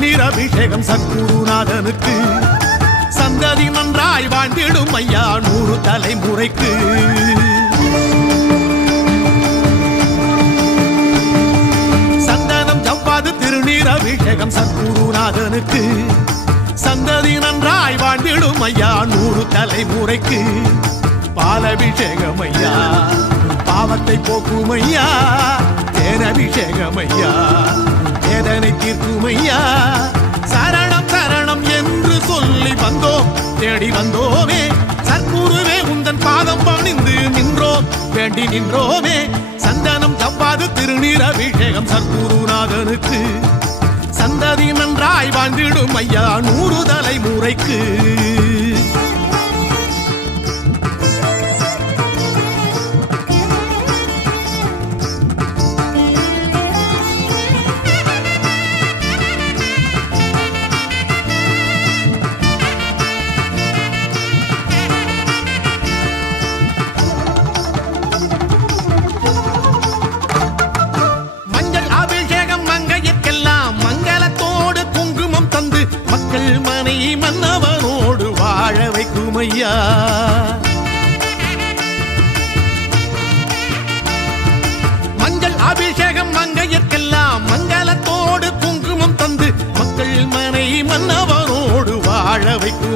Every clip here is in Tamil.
தண்ணீர் அபிஷேகம் சத்குருநாதனுக்கு. சந்ததி நன்றாய் வாழ்ந்திடும் ஐயா நூறு தலைமுறைக்கு. சந்தனம் ஜவ்வாது திருநீர் அபிஷேகம் சத்குருநாதனுக்கு. சந்ததி நன்றாய் வாழ்ந்திடும் ஐயா நூறு தலைமுறைக்கு. பாலபிஷேகம் ஐயா பாவத்தை போக்கும் ஐயா தேனபிஷேகம் ஐயா வேதனை தீர்க்கும் ஐயா சரணம் சரணம் என்று சொல்லி வந்தோம். தேடி வந்தோமே. சர்க்குருவே உந்தன் பாதம் பணிந்து நின்றோம். வேண்டி நின்றோமே. சந்தனம் தப்பாது திருநீர் அபிஷேகம் சர்க்குருநாதனுக்கு. சந்ததி நன்றாய் வாழ்ந்திடும் ஐயா நூறு தலைமுறைக்கு.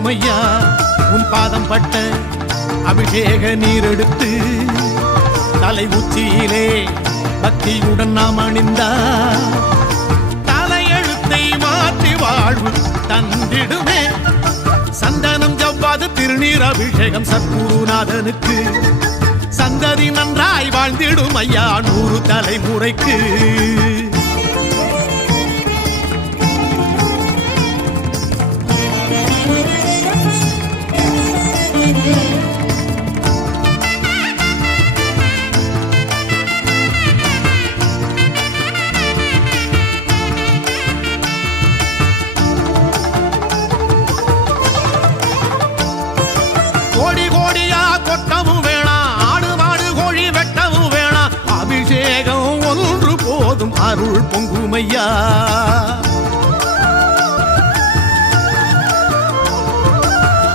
வைக்கும் உன் பாதம் பட்ட அபிஷேக நீர் எடுத்து தலை உச்சியிலே பக்தியுடன் நாம் அணிந்தா. தலையெழுத்தை மாற்றி வாழ்வு தந்திடுமே. சந்தனம் ஜவ்வாது திருநீர் அபிஷேகம் சத்குருநாதனுக்கு. சந்ததி நன்றாய் வாழ்ந்திடும் ஐயா நூறு தலைமுறைக்கு. போதும் பொங்குமையா?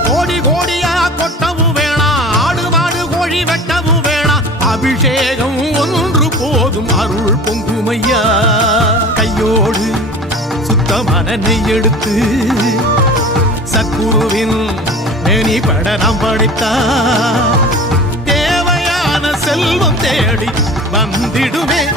கோடி கோடியா கொட்டவும் வேணாம் ஆடு மாடு கோழி வெட்டவும் வேணாம் அபிஷேகம் ஒன்று போதும் அருள் பொங்குமையா? கையோடு சுத்தமான நெய் எடுத்து சக்குருவின் மேனி பட நாம் படைத்தா? தேவையான செல்வம் தேடி வந்திடுவேன்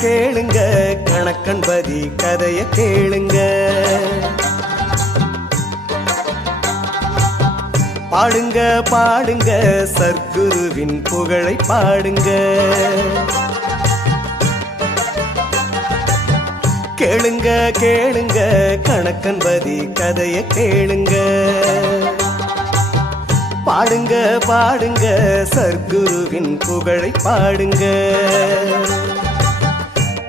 கேளுங்க கணக்கன்பதி கதைய கேளுங்க. பாடுங்க பாடுங்க சர்க்குருவின் புகழை பாடுங்க. கேளுங்க கேளுங்க கணக்கன்பதி கதைய கேளுங்க. பாடுங்க பாடுங்க சர்க்குருவின் புகழை பாடுங்க.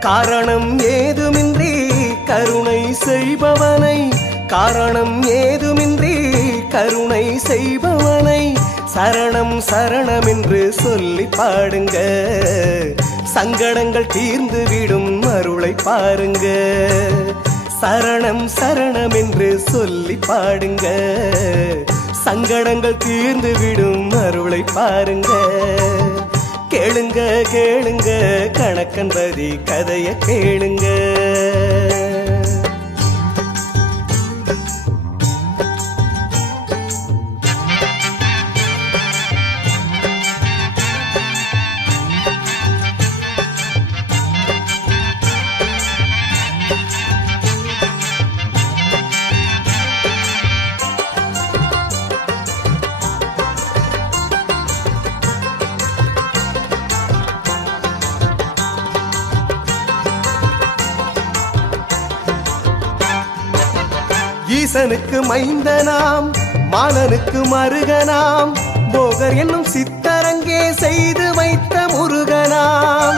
காரணம் ஏதுமின்றி கருணை செய்பவனை. காரணம் ஏதுமின்றி கருணை செய்பவனை. சரணம் சரணம் என்று சொல்லி பாடுங்க. சங்கடங்கள் தீர்ந்து விடும் அருளை பாருங்க. சரணம் சரணம் என்று சொல்லி பாடுங்க. சங்கடங்கள் தீர்ந்து விடும் அருளை பாருங்க. கேளுங்க கேளுங்க கணக்கன்பதி கதைய கேளுங்க. ஈசனுக்கு மைந்தனாம் மாலனுக்கு மருகனாம். போகர் என்னும் சித்தரங்கே செய்து வைத்த முருகனாம்.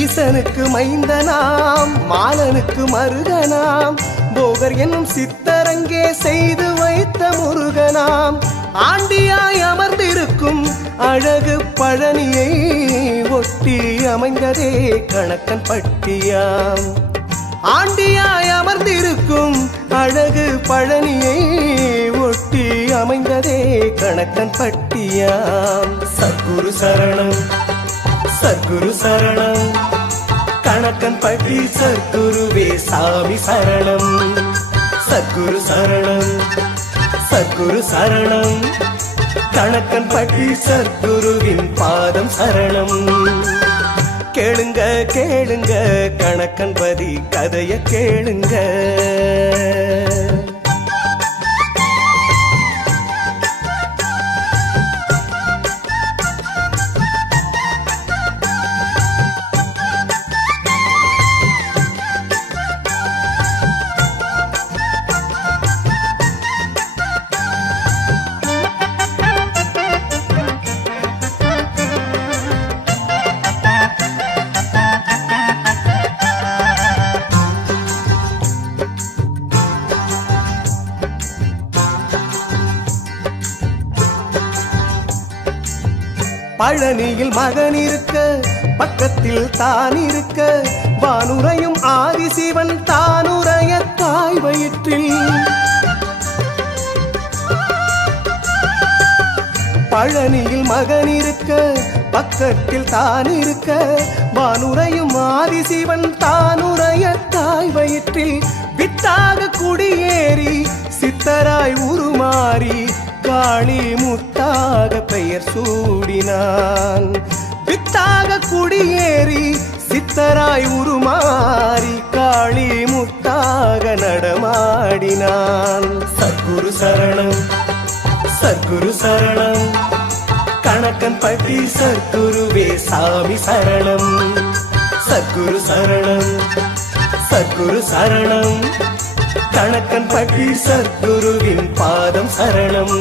ஈசனுக்கு மைந்தனாம் மாலனுக்கு மருகனாம். போகர் என்னும் சித்தரங்கே செய்து வைத்த முருகனாம். ஆண்டியாய் அமர்ந்திருக்கும் அழகு பழனியை அமைந்ததே கணக்கன் பட்டியாம். ஆண்டியாய் அமர்ந்திருக்கும் அழகு பழனியை ஒட்டி அமைந்ததே கணக்கன் பட்டியாம். சத்குரு சரணம் சத்குரு சரணம். கணக்கன் பட்டி சத்குருவே சாமி சரணம். சத்குரு சரணம் சத்குரு சரணம். கணக்கன் பட்டி சத்குருவின் பாதம் சரணம். கேளுங்க கேளுங்க கணக்கன்பதி கதைய கேளுங்க. பழனியில் மகன் இருக்க பக்கத்தில் தான் இருக்க வானுரையும் ஆதிசிவன் தானுரைய தாய் வயிற்றில். பழனியில் மகன் இருக்க பக்கத்தில் தான் இருக்க வானுரையும் ஆதிசிவன் தானுரைய தாய் வயிற்றில். வித்தாக குடியேறி சித்தராய் உருமாறி காளி முத்தாக பெயர் சூடினான். வித்தாக குடியேறி சித்தராய் உருமாறி காளி முத்தாக நடமாடினான். சத்குரு சரணம் சத்குரு சரணம். கணக்கன் பட்டி சத்குருவே சாமி சரணம். சத்குரு சரணம் சத்குரு சரணம். கணக்கன் பட்டி சத்குருவின் பாதம் சரணம்.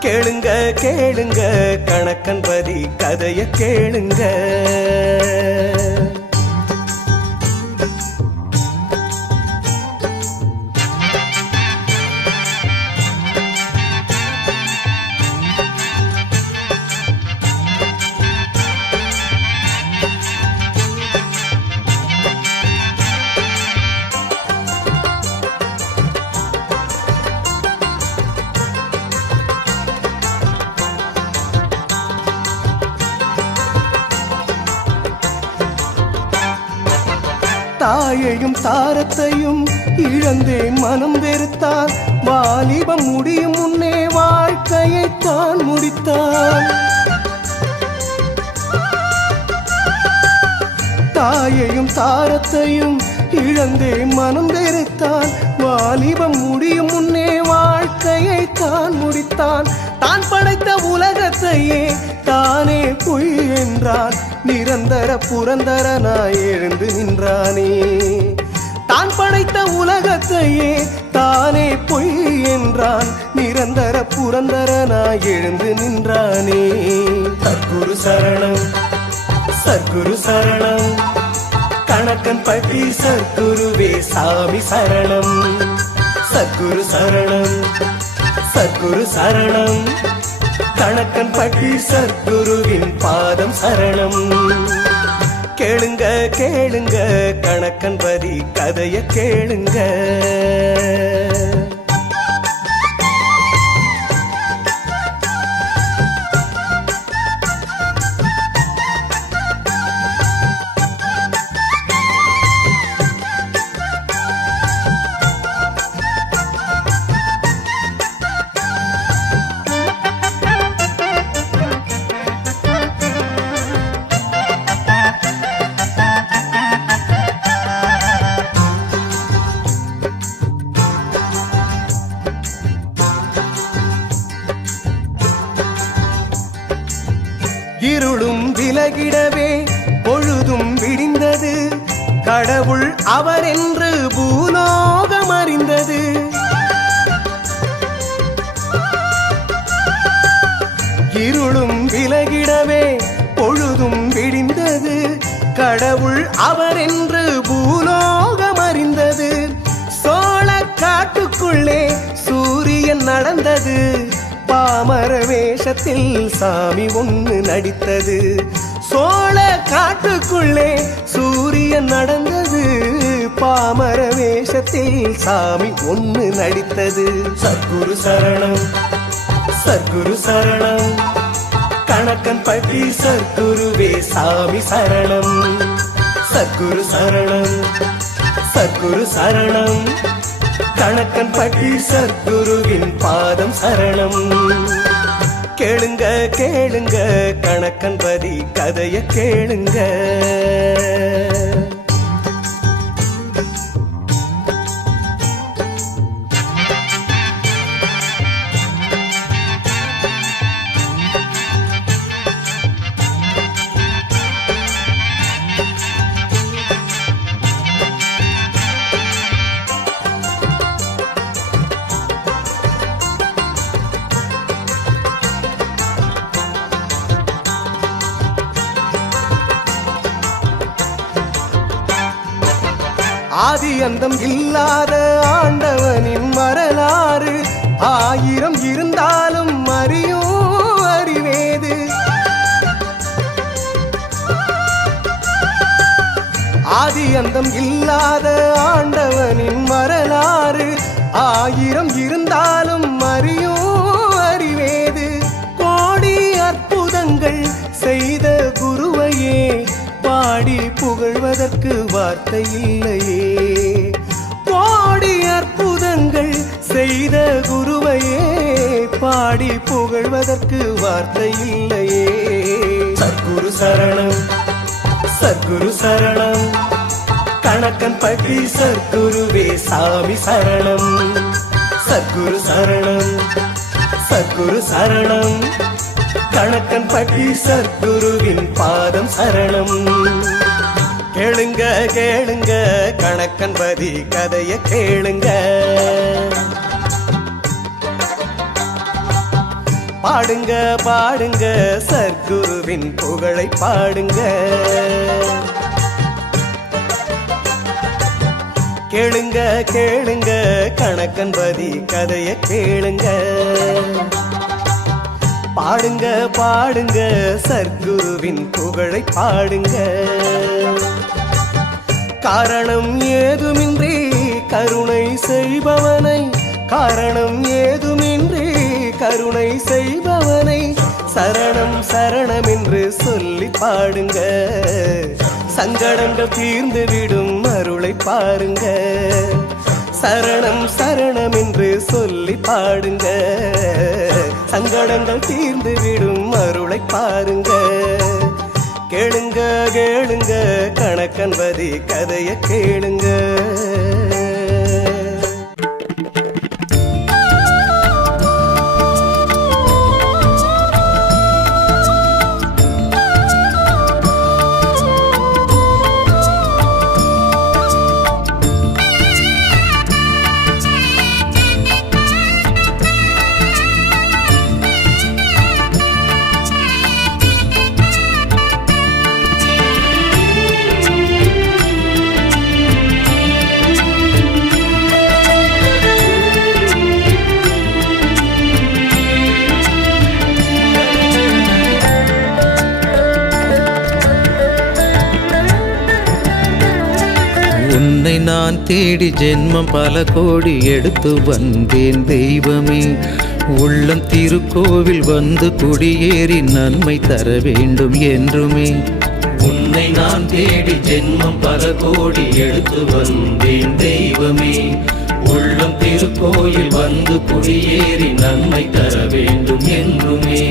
கேளுங்க கேளுங்க கணக்கன் பதி கதைய கேளுங்க. தாயையும் தாரத்தையும் இழந்தேன் மனம் வெறுத்தான் வாலிபம் முடியும் முன்னே வாழ்க்கையை தான் முடித்தான் தாயையும் தாரத்தையும் இழந்தே மனம் வெறுத்தான் வாலிபம் முடியும் முன்னே வாழ்க்கையை தான் முடித்தான் தான் படைத்த உலகத்தையே தானே பொய் என்றான் நிரந்தர புரந்தரனாய் எழுந்து நின்றானே. தான் படைத்த உலகத்தையே தானே பொய் என்றான். நிரந்தர புரந்தரனாய் எழுந்து நின்றானே. சர்க்குரு சரணம் சர்க்குரு சரணம். கணக்கன் பட்டி சர்க்குருவே சாமி சரணம். சர்க்குரு சரணம் சர்க்குரு சரணம். கணக்கன் பட்டி சர்க்குருவின் பாதம் சரணம். கேளுங்க கேளுங்க கணக்கன் பதி கதைய கேளுங்க. நடித்தது. பாமர வேஷத்தில் சாமி ஒன்று நடித்தது. சோழ காட்டுக்குள்ளே சூரியன் நடந்தது. பாமர வேஷத்தில் சாமி ஒன்று நடித்தது. சத்குரு சரணம் சத்குரு சரணம். கணக்கன் பட்டி சத்குருவே சாமி சரணம். சத்குரு சரணம் சத்குரு சரணம். கணக்கன் பட்டி சத்குருவின் பாதம் சரணம். கேளுங்க கேளுங்க கணக்கன் பதி கதைய கேளுங்க. இல்லாத ஆண்டவனின் வரலாறு ஆயிரம் இருந்தாலும் அறியும் அறிவேது. ஆதி அந்தம் இல்லாத ஆண்டவனின் வரலாறு ஆயிரம் இருந்தாலும் அறியும் அறிவேது. கோடி அற்புதங்கள் செய்த குருவையே. பாடி புகழ்வதற்கு வார்த்தை இல்லையே. செய்த குருவையே பாடி புகழ்வதற்கு வார்த்தை இல்லையே. சத்குரு சரணம் சத்குரு சரணம். கணக்கன் பட்டி சத்குருவே சாமி சரணம். சத்குரு சரணம் சத்குரு சரணம். கணக்கன் பட்டி சத்குருவின் பாதம் சரணம். கேளுங்க கேளுங்க கணக்கன் பதி கதைய கேளுங்க. பாடுங்க பாடுங்க சர்க்குருவின் புகழை பாடுங்க. கேளுங்க கேளுங்க கணக்கன் பதி கதைய கேளுங்க. பாடுங்க பாடுங்க சர்க்குருவின் புகழை பாடுங்க. காரணம் ஏதுமின்றி கருணை செய்பவனை காரணம் ஏதுமின்றி கருணை செய்பவனை சரணம் சரணம் என்று சொல்லி பாடுங்க. சங்கடங்கள் தீர்ந்து விடும் அருளை பாருங்க. சரணம் சரணம் என்று சொல்லி பாடுங்க. சங்கடங்கள் தீர்ந்து விடும் அருளை பாருங்க. கேளுங்க கேளுங்க கணக்கன்பதி கதைய கேளுங்க. நான் தேடி ஜென்மம் பல கோடி எடுத்து வந்தேன் தெய்வமே. உள்ளம் திருக்கோவில் வந்து குடியேறி நன்மை தர வேண்டும் என்றுமே. உன்னை நான் தேடி ஜென்மம் பல கோடி எடுத்து வந்தேன் தெய்வமே. உள்ளம் திருக்கோயில் வந்து குடியேறி நன்மை தர வேண்டும் என்றுமே.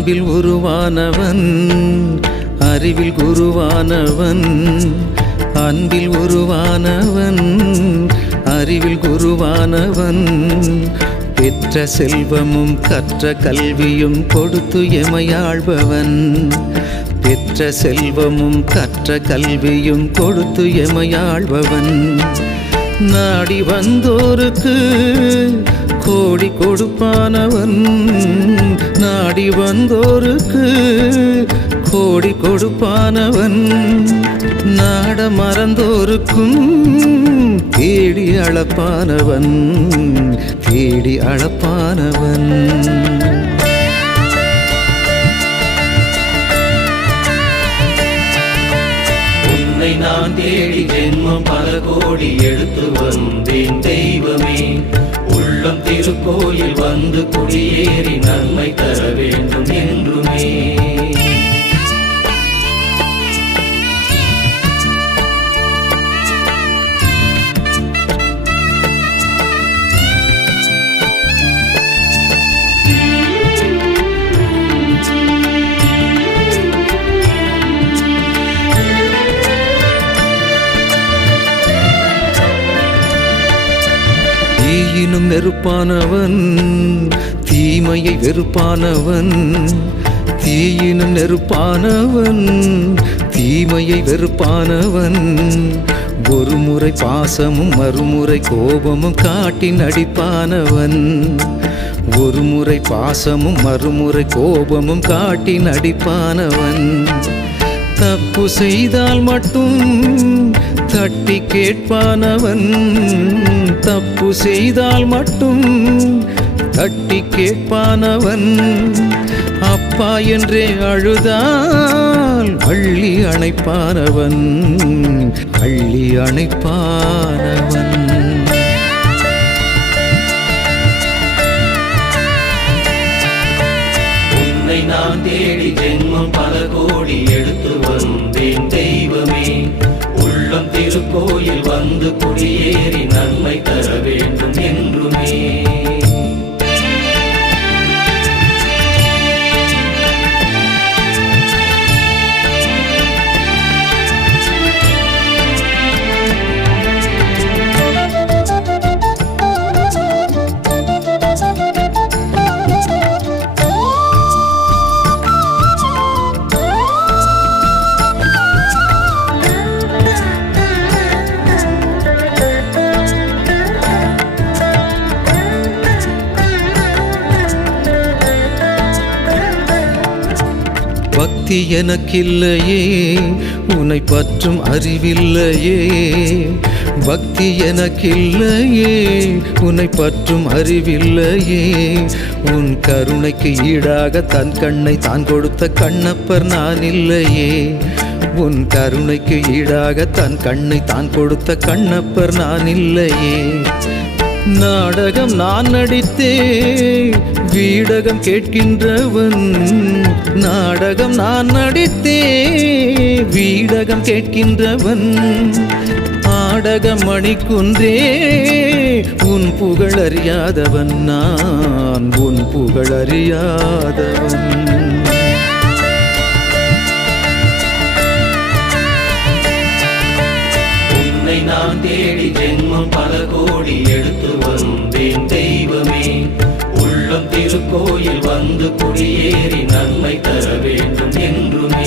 அன்பில் உருவானவன் அறிவில் குருவானவன் அன்பில் உருவானவன் அறிவில் குருவானவன். பெற்ற செல்வமும் கற்ற கல்வியும் கொடுத்து எமையாழ்பவன். பெற்ற செல்வமும் கற்ற கல்வியும் கொடுத்து எமையாழ்பவன். நாடி வந்தோருக்கு கோடி கொடுப்பானவன் நாடி வந்தோருக்கு கோடி கொடுப்பானவன் நாட மறந்தோருக்கும் தேடி அளப்பானவன் தேடி அளப்பானவன். உன்னை நான் தேடி ஜென்மம் பல கோடி எடுத்து வந்தேன் தெய்வமே. உள்ளம் திருக்கோயில் வந்து குடியேறி நன்மை தர வேண்டும் என்றுமே. நெருப்பானவன் தீமையை வெறுப்பானவன் தீயினும் நெருப்பானவன் தீமையை வெறுப்பானவன். ஒரு முறை பாசமும் மறுமுறை கோபமும் காட்டி நடிப்பானவன். ஒரு முறை பாசமும் மறுமுறை கோபமும் காட்டி நடிப்பானவன். தப்பு செய்தால் மட்டும் தட்டி கேட்பானவன். தப்பு செய்தால் மட்டும் தட்டி கேட்பானவன். அப்பா என்றே அழுதால் அள்ளி அணைப்பானவன். அள்ளி அணைப்பானவன். உன்னை நான் தேடி ஜென்மம் பல கோடி எடுத்து வந்தேன். கோயில் வந்து குடியேறி நன்மை தர வேண்டும். பக்தி எனக்கில்லையே உன்னை பற்றும் அறிவில்லையே. பக்தி எனக்கில்லையே உன்னை பற்றும் அறிவில்லையே. உன் கருணைக்கு ஈடாக தன் கண்ணை தான் கொடுத்த கண்ணப்பர் நான் இல்லையே. உன் கருணைக்கு ஈடாக தன் கண்ணை தான் கொடுத்த கண்ணப்பர் நான் இல்லையே. நாடகம் நான் நடித்தே வீடகம் கேட்கின்றவன். நாடகம் நான் நடித்தே வீடகம் கேட்கின்றவன். ஆடகம் மணிக்குன்றே உன் புகழ் அறியாதவன் நான் உன் புகழ் அறியாதவன். உன்னை நான் தேடி வந்தேன் தெய்வமே உள்ளம் திருக்கோயில் வந்து குடியேறி நன்மை தர வேண்டும் என்றுமே.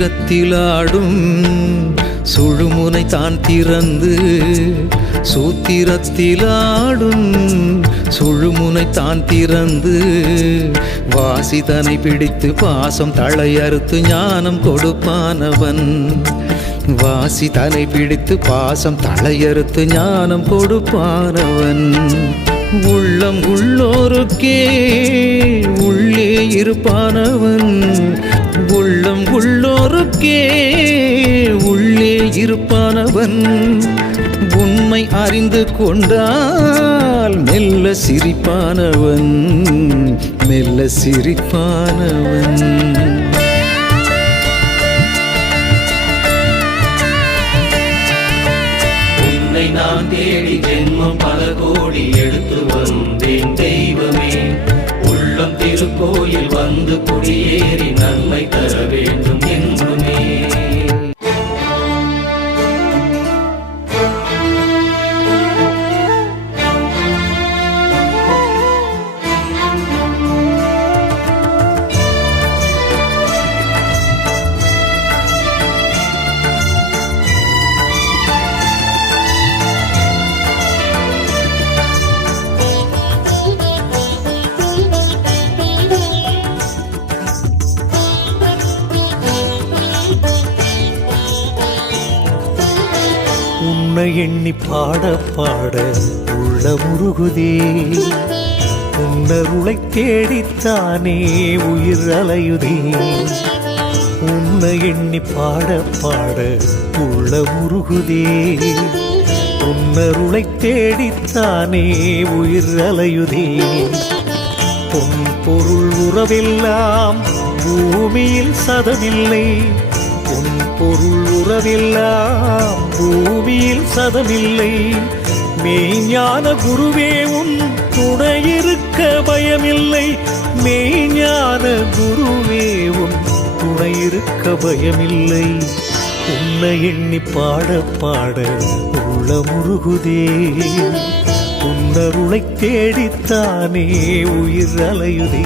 சூத்திரத்திலாடும் சுழுமுனை தான் திறந்து சூத்திரத்திலாடும் சுழுமுனை தான் திறந்து வாசிதனை பிடித்து பாசம் தழையறுத்து ஞானம் கொடுப்பானவன். வாசி தனை பிடித்து பாசம் தழையறுத்து ஞானம் கொடுப்பானவன். உள்ளம் உள்ளோருக்கே உள்ளே இருப்பானவன். உள்ளம் உள்ளோருக்கே உள்ளே இருப்பானவன். உண்மை அறிந்து கொண்டால் மெல்ல சிரிப்பானவன். மெல்ல சிரிப்பானவன். நான் தேடி ஜென்மம் பல கோடி எடுத்து வந்தேன் தெய்வமே. உள்ளம் திருக்கோயில் வந்து குடியேறி நன்மை தர வேண்டும். பாட உள்ள முருகுதே. உன்னருளை தேடித்தானே உயிர் அலையுதே. உன்னை எண்ணி பாட பாட உள்ள முருகுதே. உன்னருளை தேடித்தானே உயிர் அலையுதே. பொன் பொருள் உறவெல்லாம் பூமியில் சதமில்லை. பொன் பொருள் உறவெல்லாம் பூமியில் சதமில்லை. மெய்ஞான குருவே உன் துணையிருக்க பயமில்லை. மெய்ஞான குருவே உன் துணையிருக்க பயமில்லை. உன்னை எண்ணி பாட பாட உள்ள முருகுதே. உன்னருளை தேடித்தானே உயிர் அலையுதே.